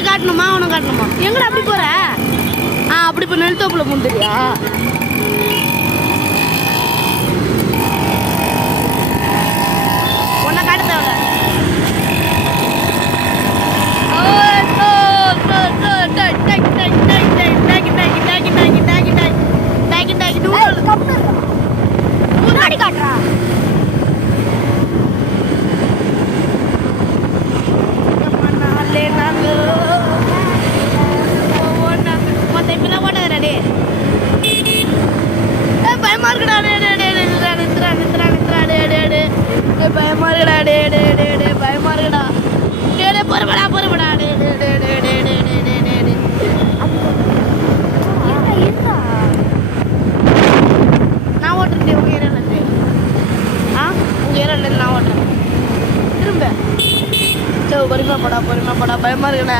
உன்னை காட்டணுமா உன்னை காட்டணுமா எங்கடா அப்படி போற அப்படி இப்போ நெல்தோப்புல முந்துறியா உன்னை காட்ட தேவை முன்னாடி காட்டுறா பயமா இருக்குடா பயமா இருக்குடா பயமா இருக்குடா பொறுமடா பொறுமடா நான் ஓட்டுறேன் உங்க ஏரியாலேருந்து உங்க ஏரியாலேருந்து நான் ஓட்டுறேன் திரும்ப பொறுமை போடா பயமா இருக்குண்ணா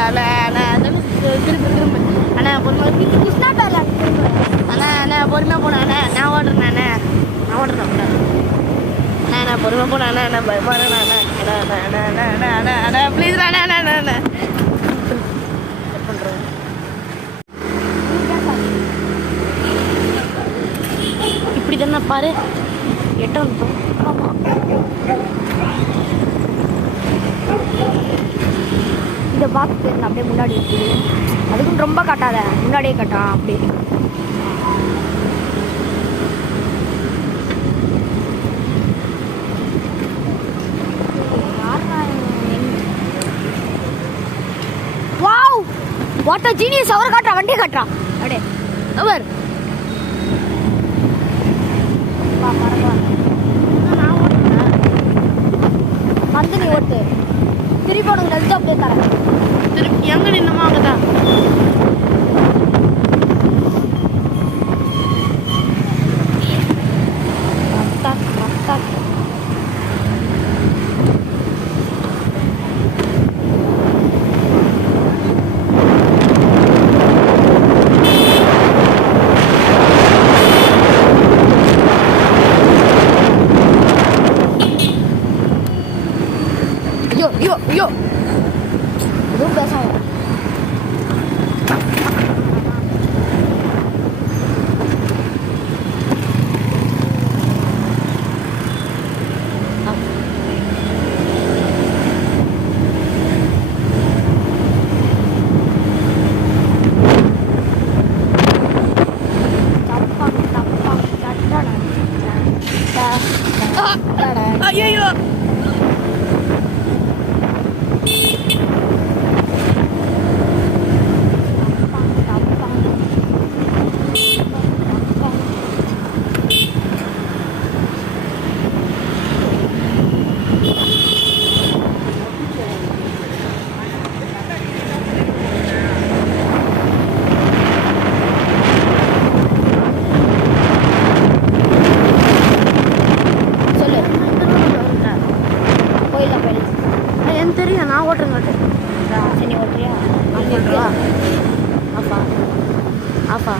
திரும்ப அண்ணா பொறுமை கிருஷ்ணா பேர்ல அண்ணா பொறுமையா போனா அண்ணா நான் ஓட்டுறேன் அண்ணா பொறுமை போனா அண்ணா பயமா இருக்குண்ணா ப்ளீஸ் அண்ணா இப்படி தானே பாரு எட்டம் இந்த பாக்ஸ் பேர் அப்படியே முன்னாடி இருக்குது அதுக்கும் ரொம்ப கட்டாத முன்னாடியே கட்டான் அப்படி வாவ் வாட் அ ஜீனியஸ் அவர் காட்டுறா வண்டியை காட்டுறா அப்படியே அவர் வந்து நீ ஓட்டு திருப்பி உனக்கு நெல்த்து அப்படியே தரேன் திருப்பி எங்க நின்னமோ அங்கதான் ஐயோ எதுவும் பேசாத ஐயோ தெரியும் நான் ஓட்டுறேன் சரி ஓட்டுறியா ஆஃபா